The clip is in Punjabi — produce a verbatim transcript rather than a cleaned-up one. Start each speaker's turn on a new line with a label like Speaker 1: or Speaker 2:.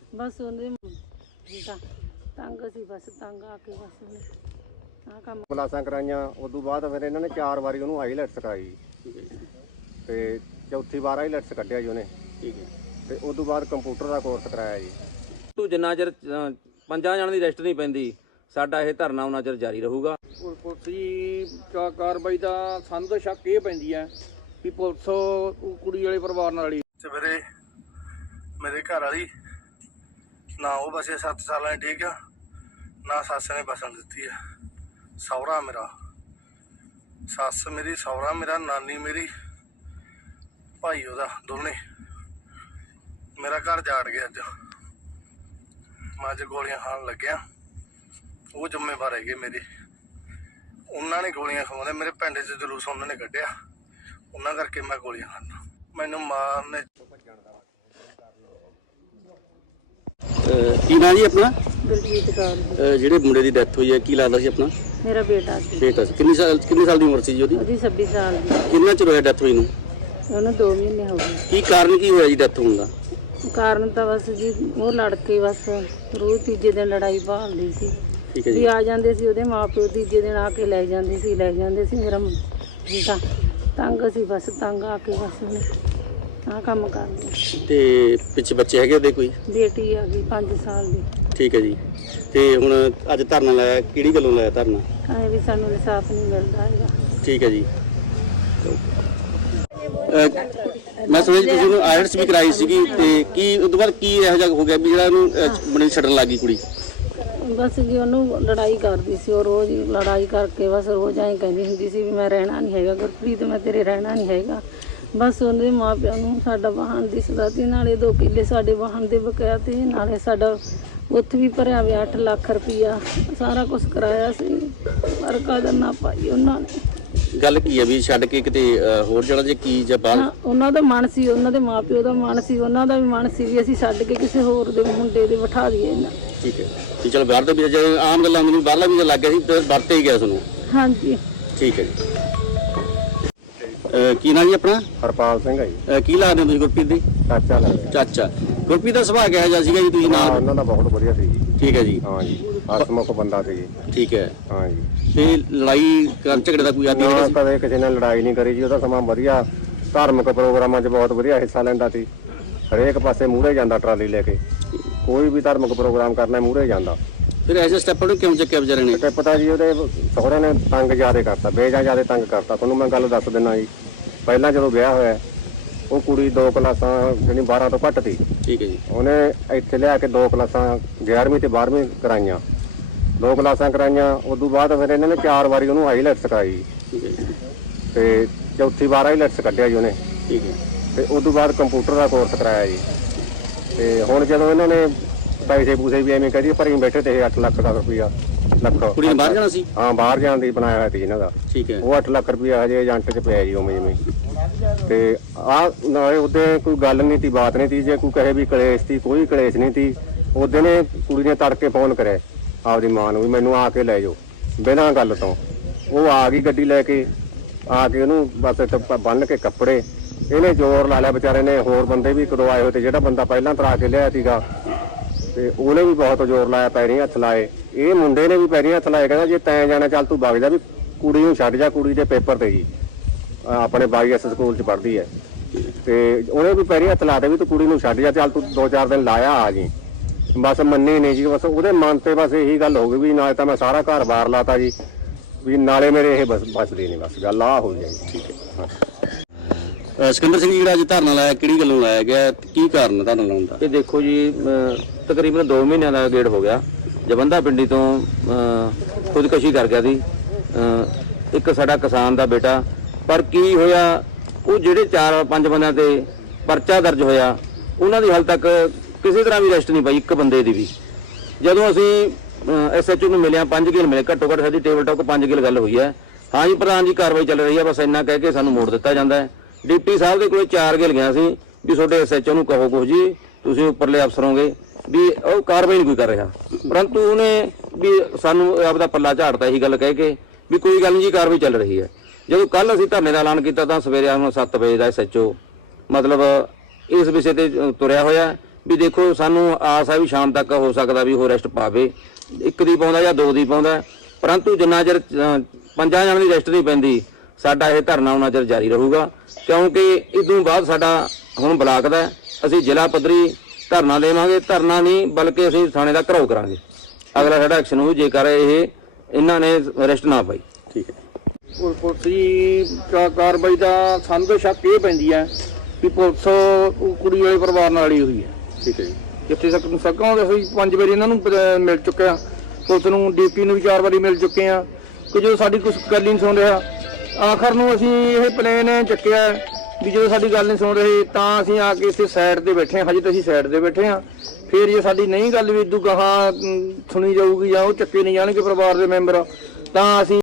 Speaker 1: बस उन्हें तंग सी बस तंग आके बस उन्हें आ काम
Speaker 2: ਕਲਾਸਾਂ ਕਰਾਈਆਂ। ਉਦੋਂ ਬਾਅਦ ਫਿਰ ਇਹਨਾਂ ਨੇ ਚਾਰ ਵਾਰੀ ਉਹਨੂੰ ਆਈਲੈਟਸ ਕਰਾਈ ਤੇ ਚੌਥੀ ਵਾਰ ਆਈਲੈਟਸ ਕੱਢਿਆ ਜੀ ਉਹਨੇ।
Speaker 3: ਠੀਕ ਹੈ।
Speaker 2: ਤੇ ਉਦੋਂ ਬਾਅਦ ਕੰਪਿਊਟਰ ਦਾ ਕੋਰਸ ਕਰਾਇਆ ਜੀ।
Speaker 3: ਤੂੰ ਜਿੰਨਾ ਚਿਰ ਅ, ਪੰਜਾਂ ਜਣਾਂ ਦੀ ਰੈਸਟ ਨਹੀਂ ਪੈਂਦੀ ਸਾਡਾ ਇਹ ਧਰਨਾ ਉਹਨਾਂ ਚਿਰ ਜਾਰੀ ਰਹੂਗਾ।
Speaker 4: ਪੁਲਿਸ ਦੀ ਕਾ ਕਾਰਵਾਈ ਦਾ ਸਾਨੂੰ ਤਾਂ ਸ਼ੱਕ ਇਹ ਪੈਂਦੀ ਹੈ ਵੀ ਪੁਲਿਸ ਉਹ ਕੁੜੀ ਵਾਲੇ ਪਰਿਵਾਰ ਨਾਲ ਰਲੀ।
Speaker 5: ਸਵੇਰੇ ਮੇਰੇ ਘਰ ਵਾਲੀ ਨਾ ਉਹ ਬਸੇ ਸੱਤ ਸਾਲਾਂ ਦੀ ਠੀਕ ਆ ਨਾ ਸੱਸ ਨੇ ਬਸਣ ਦਿੱਤੀ ਆ। ਸਹੁਰਾ ਮੇਰਾ, ਸੱਸ ਮੇਰੀ, ਸਹੁਰਾ ਮੇਰਾ, ਨਾਨੀ ਮੇਰੀ, ਭਾਈ ਉਹਦਾ, ਦੋਨੇ ਮੇਰਾ ਘਰ ਜਾੜ ਗਿਆ। ਅੱਜ ਮੈਂ ਅੱਜ ਗੋਲੀਆਂ ਖਾਣ ਲੱਗਿਆ। ਉਹ ਜ਼ਿੰਮੇਵਾਰ ਹੈਗੇ ਮੇਰੇ। ਉਹਨਾਂ ਨੇ ਗੋਲੀਆਂ ਖਵਾਉਂਦੇ ਮੇਰੇ ਪਿੰਡ 'ਚ ਜਲੂਸ ਉਹਨਾਂ ਨੇ ਕੱਢਿਆ। ਉਹਨਾਂ ਕਰਕੇ ਮੈਂ ਗੋਲੀਆਂ ਖਾਂਦਾ। ਮੈਨੂੰ ਮਾਰਨੇ
Speaker 3: ਕੀ ਨਾਂ ਜੀ ਆਪਣਾ?
Speaker 1: दिलजीत कौर जी।
Speaker 3: ਅ, ਜਿਹੜੇ ਮੁੰਡੇ ਦੀ ਡੈਥ ਹੋਈ ਹੈ ਕੀ ਲੱਗਦਾ ਸੀ ਆਪਣਾ?
Speaker 1: मेरा बेटा सी
Speaker 3: ਬੇਟਾ ਸੀ। ਕਿੰਨੀ ਸਾਲ ਕਿੰਨੀ ਸਾਲ ਦੀ ਉਮਰ ਸੀ ਜੀ ਉਹਦੀ?
Speaker 1: ਉਹਦੀ ਛੱਬੀ ਸਾਲ ਦੀ।
Speaker 3: ਕਿੰਨਾ ਚਿਰ ਹੋਇਆ ਡੈਥ ਹੋਈ ਨੂੰ?
Speaker 1: ਉਹਨੂੰ ਦੋ ਮਹੀਨੇ ਹੋ ਗਏ।
Speaker 3: ਕੀ ਕਾਰਨ ਕੀ ਹੋਇਆ ਜੀ ਡੈਥ ਹੋਣ ਦਾ?
Speaker 1: ਕਾਰਨ ਤਾਂ ਬਸ ਜੀ ਉਹ ਲੜਕੇ ਬਸ ਰੋਜ਼ ਤੀਜੇ ਦਿਨ ਲੜਾਈ ਭਾਲਦੀ ਸੀ
Speaker 3: ਠੀਕ ਹੈ
Speaker 1: ਵੀ
Speaker 3: ਜੀ।
Speaker 1: ਆ ਜਾਂਦੇ ਸੀ ਉਹਦੇ ਮਾਪਿਓ ਤੀਜੇ ਦਿਨ ਆ ਕੇ ਲੈ ਜਾਂਦੇ ਸੀ ਲੈ ਜਾਂਦੇ ਸੀ ਮੇਰਾ ਬੇਟਾ ਤੰਗ ਸੀ ਬਸ ਤੰਗ ਆ ਕੇ ਬਸ ਉਹਨੇ ਆਹ ਕੰਮ ਕਰ ਲਿਆ।
Speaker 3: ਤੇ ਪਿੱਛੇ ਬੱਚੇ ਹੈਗੇ ਉਹਦੇ ਕੋਈ?
Speaker 1: ਬੇਟੀ ਆ ਗਈ ਪੰਜ ਸਾਲ ਦੀ।
Speaker 3: ਠੀਕ ਹੈ ਜੀ। ਤੇ ਹੁਣ ਅੱਜ ਧਰਨਾ ਲਾਇਆ, ਕਿਹੜੀ ਗੱਲੋਂ ਲਾਇਆ ਧਰਨਾ?
Speaker 1: ਐ ਵੀ ਸਾਨੂੰ ਇਨਸਾਫ ਨਹੀਂ ਮਿਲਦਾ ਹੈਗਾ।
Speaker 3: ਠੀਕ ਹੈ ਜੀ। ਮੈਂ ਸਮਝ ਤੁਸੀਂ ਉਹਨੂੰ ਆਇਲਟਸ ਵੀ ਕਰਾਈ ਸੀਗੀ ਤੇ ਕੀ ਉਸ ਤੋਂ ਬਾਅਦ ਕੀ ਇਹੋ ਜਿਹਾ ਹੋ ਗਿਆ ਵੀ ਜਿਹੜਾ ਉਹਨੂੰ ਬੜੀ ਛੱਡਣ ਲੱਗੀ ਕੁੜੀ?
Speaker 1: ਬਸ ਜੀ ਉਹਨੂੰ ਲੜਾਈ ਕਰਦੀ ਸੀ ਉਹ ਰੋਜ਼ ਹੀ ਲੜਾਈ ਕਰਕੇ ਬਸ ਰੋਜ਼ ਐਂ ਕਹਿੰਦੀ ਹੁੰਦੀ ਸੀ ਵੀ ਮੈਂ ਰਹਿਣਾ ਨਹੀਂ ਹੈਗਾ ਗੁਰਪ੍ਰੀਤ, ਮੈਂ ਤੇਰੇ ਰਹਿਣਾ ਨਹੀਂ ਹੈਗਾ। ਬਸ ਉਹਦੇ ਮਾਪਿਆਂ ਨੂੰ ਸਾਡਾ ਵਾਹਨ ਦਿਸਦਾ ਸੀ, ਨਾਲੇ ਦੋ ਕਿੱਲੇ ਸਾਡੇ ਵਾਹਨ ਦੇ ਬਕਾਇਆ ਤੇ ਨਾਲੇ ਸਾਡਾ ਉੱਥੇ ਵੀ ਭਰਿਆ ਹੋਇਆ ਅੱਠ ਲੱਖ ਰੁਪਈਆ ਸਾਰਾ ਕੁਝ ਕਰਾਇਆ ਸੀ ਪਰ ਕਦਰ ਨਾ ਪਾਈ ਉਹਨਾਂ ਨੇ।
Speaker 3: ਗੱਲ ਕੀ ਹੈ ਵੀ ਛੱਡ ਕੇ ਕਿਤੇ ਅ, ਹੋਰ ਜਾਣਾ ਜੇ ਕੀ ਜਾਂ ਬਾਹਰ?
Speaker 1: ਹਾਂ, ਉਹਨਾਂ ਦਾ ਮਨ ਸੀ, ਉਹਨਾਂ ਦੇ ਮਾਪਿਓ ਦਾ ਮਨ ਸੀ, ਉਹਨਾਂ ਦਾ ਵੀ ਮਨ ਸੀ ਵੀ ਅਸੀਂ ਛੱਡ ਕੇ ਕਿਸੇ ਹੋਰ ਦੇ ਮੁੰਡੇ ਦੇ ਬਿਠਾ ਦਈਏ ਇਹਨਾਂ।
Speaker 3: ਠੀਕ ਹੈ ਵੀ ਚਲੋ ਬਾਹਰ ਦਾ ਵੀ ਜੇ ਆਮ ਗੱਲਾਂ ਹੁੰਦੀਆਂ ਬਾਹਰਲਾ ਵੀ ਲੱਗ ਗਿਆ ਸੀ ਫਿਰ ਵਰਤੇ ਹੀ ਗਿਆ ਤੁਹਾਨੂੰ।
Speaker 1: ਹਾਂਜੀ।
Speaker 3: ਠੀਕ ਹੈ ਜੀ। ਅ, ਕੀ ਨਾਂ ਜੀ ਆਪਣਾ?
Speaker 2: ਹਰਪਾਲ ਸਿੰਘ ਹੈ ਜੀ।
Speaker 3: ਅ, ਕੀ ਲੱਗਦੇ ਹੋ ਤੁਸੀਂ ਗੁਰਪ੍ਰੀਤ ਦੀ?
Speaker 2: ਚਾਚਾ ਲੱਗਦਾ।
Speaker 3: ਚਾਚਾ। ਗੁਰਪ੍ਰੀਤ ਦਾ ਸੁਭਾਅ ਕਿਹੋ ਜਿਹਾ ਸੀਗਾ ਜੀ ਤੁਸੀਂ
Speaker 2: ਹਾਂ,
Speaker 3: ਨਾਲ?
Speaker 2: ਉਹਨਾਂ ਦਾ ਬਹੁਤ ਵਧੀਆ ਸੀ ਜੀ।
Speaker 3: ਠੀਕ ਹੈ ਜੀ।
Speaker 2: ਹਾਂ ਜੀ, ਹਸਮੁਖ ਬੰਦਾ ਸੀ ਜੀ।
Speaker 3: ਠੀਕ ਹੈ।
Speaker 2: ਹਾਂ ਜੀ।
Speaker 3: ਤੇ ਲੜਾਈ ਕਰ ਝਗੜੇ ਦਾ ਕੋਈ ਆਦੀ
Speaker 2: ਨਾ
Speaker 3: ਹੈਗਾ ਸੀ?
Speaker 2: ਕਦੇ ਕਿਸੇ ਨਾਲ ਲੜਾਈ ਨਹੀਂ ਕਰੀ ਜੀ। ਉਹਦਾ ਸਮਾਂ ਵਧੀਆ, ਧਾਰਮਿਕ ਪ੍ਰੋਗਰਾਮਾਂ 'ਚ ਬਹੁਤ ਵਧੀਆ ਹਿੱਸਾ ਲੈਂਦਾ ਸੀ। ਹਰੇਕ ਪਾਸੇ ਮੂਹਰੇ ਜਾਂਦਾ ਟਰਾਲੀ ਲੈ ਕੇ। ਕੋਈ ਵੀ ਧਾਰਮਿਕ ਪ੍ਰੋਗਰਾਮ ਕਰਨਾ ਮੂਹਰੇ ਜਾਂਦਾ।
Speaker 3: ਫਿਰ ਐਸੇ ਸਟੈਪ ਨੂੰ ਕਿਉਂ ਚੱਕਿਆ ਵਿਚਾਰੇ ਨੇ?
Speaker 2: ਤੇ ਪਤਾ ਜੀ ਉਹਦੇ ਸਹੁਰੇ ਨੇ ਤੰਗ ਜ਼ਿਆਦਾ ਕਰਤਾ, ਬੇਜਾ ਜ਼ਿਆਦਾ ਤੰਗ ਕਰਤਾ। ਤੁਹਾਨੂੰ ਮੈਂ ਗੱਲ ਦੱਸ ਦਿੰਦਾ ਜੀ। ਪਹਿਲਾਂ ਜਦੋਂ ਵਿਆਹ ਹੋਇਆ ਉਹ ਕੁੜੀ ਦੋ ਕਲਾਸਾਂ ਜਿਹੜੀ ਬਾਰਾਂ ਤੋਂ ਘੱਟ ਸੀ।
Speaker 3: ਠੀਕ ਹੈ ਜੀ।
Speaker 2: ਉਹਨੇ ਇੱਥੇ ਲਿਆ ਕੇ ਦੋ ਕਲਾਸਾਂ ਗਿਆਰਵੀਂ ਤੇ ਬਾਰ੍ਹਵੀਂ ਕਰਾਈਆਂ। ਦੋ ਕਲਾਸਾਂ ਕਰਾਈਆਂ। ਉਦੋਂ ਬਾਅਦ ਫਿਰ ਇਹਨਾਂ ਨੇ ਚਾਰ ਵਾਰੀ ਉਹਨੂੰ ਆਈਲੈਟਸ ਕਰਾਈ
Speaker 3: ਠੀਕ ਹੈ ਜੀ।
Speaker 2: ਤੇ ਚੌਥੀ ਵਾਰ ਆਈਲੈਟਸ ਕੱਢਿਆ ਜੀ ਉਹਨੇ।
Speaker 3: ਠੀਕ ਹੈ।
Speaker 2: ਤੇ ਉਦੋਂ ਬਾਅਦ ਕੰਪਿਊਟਰ ਦਾ ਕੋਰਸ ਕਰਾਇਆ ਜੀ। ਤੇ ਹੁਣ ਜਦੋਂ ਇਹਨਾਂ ਨੇ ਪੈਸੇ ਪੂਸੇ ਵੀ ਐਵੇਂ ਕਹਦੀ ਭਰੀ ਬੈਠੇ ਤੇ ਇਹ ਅੱਠ ਲੱਖ ਦਾ ਰੁਪਈਆ ਲੱਖ
Speaker 3: ਕੁੜੀ ਨੇ ਬਾਹਰ ਜਾਣਾ ਸੀ?
Speaker 2: ਹਾਂ, ਬਾਹਰ ਜਾਣ ਦੀ ਬਣਾਇਆ ਹੋਇਆ ਸੀ ਇਹਨਾਂ ਦਾ।
Speaker 3: ਠੀਕ ਹੈ।
Speaker 2: ਉਹ ਅੱਠ ਲੱਖ ਰੁਪਈਆ ਹਜੇ ਏਜੰਟ 'ਚ ਪਿਆ ਜੀ ਉਵੇਂ ਜਿਵੇਂ। ਤੇ ਆਹ ਨਾਲੇ ਉਹਦੇ ਕੋਈ ਗੱਲ ਨਹੀਂ ਤੀ, ਬਾਤ ਨਹੀਂ ਤੀ। ਜੇ ਕੋਈ ਕਹੇ ਵੀ ਕਲੇਸ਼ ਤੀ, ਕੋਈ ਕਲੇਸ਼ ਨਹੀਂ ਤੀ। ਉਹਦੇ ਨੇ ਕੁੜੀ ਨੇ ਤੜਕੇ ਫੋਨ ਕਰਿਆ ਆਪਦੀ ਮਾਂ ਨੂੰ ਵੀ ਮੈਨੂੰ ਆ ਕੇ ਲੈ ਜਾਓ ਬਿਨਾਂ ਗੱਲ ਤੋਂ। ਉਹ ਆ ਗਈ ਗੱਡੀ ਲੈ ਕੇ। ਆ ਕੇ ਉਹਨੂੰ ਬਸ ਬੰਨ੍ਹ ਕੇ ਕੱਪੜੇ ਇਹਨੇ ਜ਼ੋਰ ਲਾ ਲਿਆ ਵਿਚਾਰੇ ਨੇ। ਹੋਰ ਬੰਦੇ ਵੀ ਕਦੋਂ ਆਏ ਹੋਏ ਤੇ ਜਿਹੜਾ ਬੰਦਾ ਪਹਿਲਾਂ ਤਰਾ ਕੇ ਲਿਆਇਆ ਸੀਗਾ ਤੇ ਉਹਨੇ ਵੀ ਬਹੁਤ ਜ਼ੋਰ ਲਾਇਆ, ਪੈਰੀਂ ਹੱਥ ਲਾਏ। ਇਹ ਮੁੰਡੇ ਨੇ ਵੀ ਪੈਰੀਂ ਹੱਥ ਲਾਏ। ਕਹਿੰਦਾ ਜੇ ਤੈਂ ਜਾਣਾ ਚੱਲ ਤੂੰ ਵਗ ਜਾ, ਵੀ ਕੁੜੀ ਨੂੰ ਛੱਡ ਜਾ, ਕੁੜੀ ਦੇ ਪੇਪਰ ਤੇ ਜੀ ਆਪਣੇ ਬਾਈ ਐਸ ਸਕੂਲ 'ਚ ਪੜ੍ਹਦੀ ਹੈ। ਤੇ ਉਹਨੇ ਵੀ ਪੈਰੀਂ ਹੱਥ ਲਾਤੇ ਵੀ ਤੂੰ ਕੁੜੀ ਨੂੰ ਛੱਡ ਜਾ, ਚੱਲ ਤੂੰ ਦੋ ਚਾਰ ਦਿਨ ਲਾਇਆ ਆ ਜੀ। ਬਸ ਮੰਨੀ ਨਹੀਂ ਜੀ। ਬਸ ਉਹਦੇ ਮਨ ਤੇ ਬਸ ਇਹੀ ਗੱਲ ਹੋ ਗਈ ਵੀ ਨਾਲੇ ਤਾਂ ਮੈਂ ਸਾਰਾ ਘਰ ਬਾਰ ਲਾਤਾ ਜੀ, ਵੀ ਨਾਲੇ ਮੇਰੇ ਇਹ ਬਸ ਬਸਦੇ ਨਹੀਂ। ਬਸ ਗੱਲ ਆਹ ਹੋਈ ਹੈ। ਠੀਕ ਹੈ।
Speaker 3: ਅ, ਸਿਕੰਦਰ ਸਿੰਘ ਜੀ, ਜਿਹੜਾ ਅੱਜ ਧਰਨਾ ਲਾਇਆ ਕਿਹੜੀ ਗੱਲੋਂ ਲਾਇਆ ਗਿਆ, ਕੀ ਕਾਰਨ ਧਰਨਾ ਲਾਉਣ ਦਾ?
Speaker 4: ਇਹ ਦੇਖੋ ਜੀ ਅ, ਤਕਰੀਬਨ ਦੋ ਮਹੀਨਿਆਂ ਦਾ ਗੇੜ ਹੋ ਗਿਆ। ਜਵੰਦਾ ਪਿੰਡੀ ਤੋਂ ਅ, ਖੁਦਕੁਸ਼ੀ ਕਰ ਗਿਆ ਸੀ ਅ, ਇੱਕ ਸਾਡਾ ਕਿਸਾਨ ਦਾ ਬੇਟਾ। ਪਰ ਕੀ ਹੋਇਆ, ਉਹ ਜਿਹੜੇ ਚਾਰ ਪੰਜ ਬੰਦਿਆਂ ਤੇ ਪਰਚਾ ਦਰਜ ਹੋਇਆ ਉਹਨਾਂ ਦੀ ਹਾਲ ਤੱਕ ਕਿਸੇ ਤਰ੍ਹਾਂ ਵੀ ਅਰੈਸਟ ਨਹੀਂ ਪਈ, ਇੱਕ ਬੰਦੇ ਦੀ ਵੀ। ਜਦੋਂ ਅਸੀਂ ਐਸ ਐਚ ਓ ਨੂੰ ਮਿਲਿਆ, ਪੰਜ ਗਿਲ ਮਿਲੇ, ਘੱਟੋ ਘੱਟ ਸਾਡੀ ਟੇਬਲ ਟਾਕ ਪੰਜ ਗਿਲ ਗੱਲ ਹੋਈ ਹੈ। ਹਾਂ ਜੀ ਪ੍ਰਧਾਨ ਜੀ ਕਾਰਵਾਈ ਚੱਲ ਰਹੀ ਹੈ, ਬਸ ਇੰਨਾ ਕਹਿ ਕੇ ਸਾਨੂੰ ਮੋੜ ਦਿੱਤਾ ਜਾਂਦਾ ਹੈ। ਡਿਪਟੀ ਸਾਹਿਬ ਦੇ ਕੋਲ ਚਾਰ ਗਿਲ ਗਿਆ ਸੀ ਵੀ ਤੁਹਾਡੇ ਐਸ ਐਚ ਓ ਨੂੰ ਕਹੋ ਕੁਝ ਜੀ, ਤੁਸੀਂ ਉੱਪਰਲੇ ਅਫਸਰ ਹੋਗੇ, ਵੀ ਉਹ ਕਾਰਵਾਈ ਨਹੀਂ ਕੋਈ ਕਰ ਰਿਹਾ। ਪਰੰਤੂ ਉਹਨੇ ਵੀ ਸਾਨੂੰ ਆਪਦਾ ਪੱਲਾ ਝਾੜਤਾ ਇਹੀ ਗੱਲ ਕਹਿ ਕੇ ਵੀ ਕੋਈ ਗੱਲ ਨਹੀਂ ਜੀ, ਕਾਰਵਾਈ ਚੱਲ ਰਹੀ ਹੈ। ਜਦੋਂ ਕੱਲ ਅਸੀਂ ਧਰਨੇ ਦਾ ਐਲਾਨ ਕੀਤਾ ਤਾਂ ਸਵੇਰੇ ਆਉਣ ਸੱਤ ਵਜੇ ਦਾ ਐਸ ਐਚ ਓ ਮਤਲਬ ਇਸ ਵਿਸ਼ੇ ਤੇ ਤੁਰਿਆ ਹੋਇਆ ਵੀ ਦੇਖੋ ਸਾਨੂੰ ਆਸ ਆ ਵੀ ਸ਼ਾਮ ਤੱਕ ਹੋ ਸਕਦਾ ਵੀ ਉਹ ਰੈਸਟ ਪਾਵੇ, ਇੱਕ ਦੀ ਪਾਉਂਦਾ ਜਾਂ ਦੋ ਦੀ ਪਾਉਂਦਾ, ਪਰੰਤੂ ਜਿੰਨਾ ਚਿਰ ਅਹ, ਪੰਜਾਂ ਜਣਾਂ ਦੀ ਰੈਸਟ ਨਹੀਂ ਪੈਂਦੀ ਸਾਡਾ ਇਹ ਧਰਨਾ ਉਹਨਾਂ ਚਿਰ ਜਾਰੀ ਰਹੂਗਾ, ਕਿਉਂਕਿ ਇਦੋਂ ਬਾਅਦ ਸਾਡਾ ਹੁਣ ਬਲਾਕ ਦਾ ਅਸੀਂ ਜ਼ਿਲ੍ਹਾ ਪੱਧਰੀ ਧਰਨਾ ਦੇਵਾਂਗੇ। ਧਰਨਾ ਨਹੀਂ ਬਲਕਿ ਅਸੀਂ ਥਾਣੇ ਦਾ ਘਰਾਓ ਕਰਾਂਗੇ, ਅਗਲਾ ਸਾਡਾ ਐਕਸ਼ਨ ਹੋਊ ਜੇਕਰ ਇਹ ਇਹਨਾਂ ਨੇ ਰੈਸਟ ਨਾ ਪਾਈ।
Speaker 2: ਠੀਕ ਹੈ।
Speaker 6: ਪੁਲਿਸ ਦੀ ਕਾ- ਕਾਰਵਾਈ ਦਾ ਸਾਨੂੰ ਤਾਂ ਸ਼ੱਕ ਇਹ ਪੈਂਦੀ ਹੈ ਵੀ ਪੁਲਿਸ ਉਹ ਕੁੜੀ ਵਾਲੇ ਪਰਿਵਾਰ ਨਾਲ ਹੀ ਹੋਈ ਹੈ।
Speaker 2: ਠੀਕ ਹੈ ਜੀ।
Speaker 6: ਜਿੱਥੇ ਤੱਕ ਸਕਾਂ ਦੇ ਅਸੀਂ ਪੰਜ ਵਾਰੀ ਇਹਨਾਂ ਨੂੰ ਪ- ਮਿਲ ਚੁੱਕੇ ਆ, ਪੁਲਿਸ ਨੂੰ ਡੀਪੀ ਨੂੰ ਵੀ ਚਾਰ ਵਾਰੀ ਮਿਲ ਚੁੱਕੇ ਆ ਕਿ ਜਦੋਂ ਸਾਡੀ ਕੁਛ ਗੱਲ ਹੀ ਨਹੀਂ ਸੁਣ ਰਿਹਾ। ਆਖਰ ਨੂੰ ਅਸੀਂ ਇਹ ਪਲਾਨ ਚੱਕਿਆ ਵੀ ਜਦੋਂ ਸਾਡੀ ਗੱਲ ਨਹੀਂ ਸੁਣ ਰਹੇ ਤਾਂ ਅਸੀਂ ਆ ਕੇ ਇੱਥੇ ਸਾਈਡ ਤੇ ਬੈਠੇ ਹਾਂ। ਹਜੇ ਤਾਂ ਅਸੀਂ ਸਾਈਡ ਤੇ ਬੈਠੇ ਹਾਂ, ਫਿਰ ਜੇ ਸਾਡੀ ਨਹੀਂ ਗੱਲ ਵੀ ਇਦੋਂ ਗਾਹਾਂ ਅਮ, ਸੁਣੀ ਜਾਊਗੀ ਜਾਂ ਉਹ ਚੱਕੇ ਨਹੀਂ ਜਾਣਗੇ ਪਰਿਵਾਰ ਦੇ ਮੈਂਬਰ, ਤਾਂ ਅਸੀਂ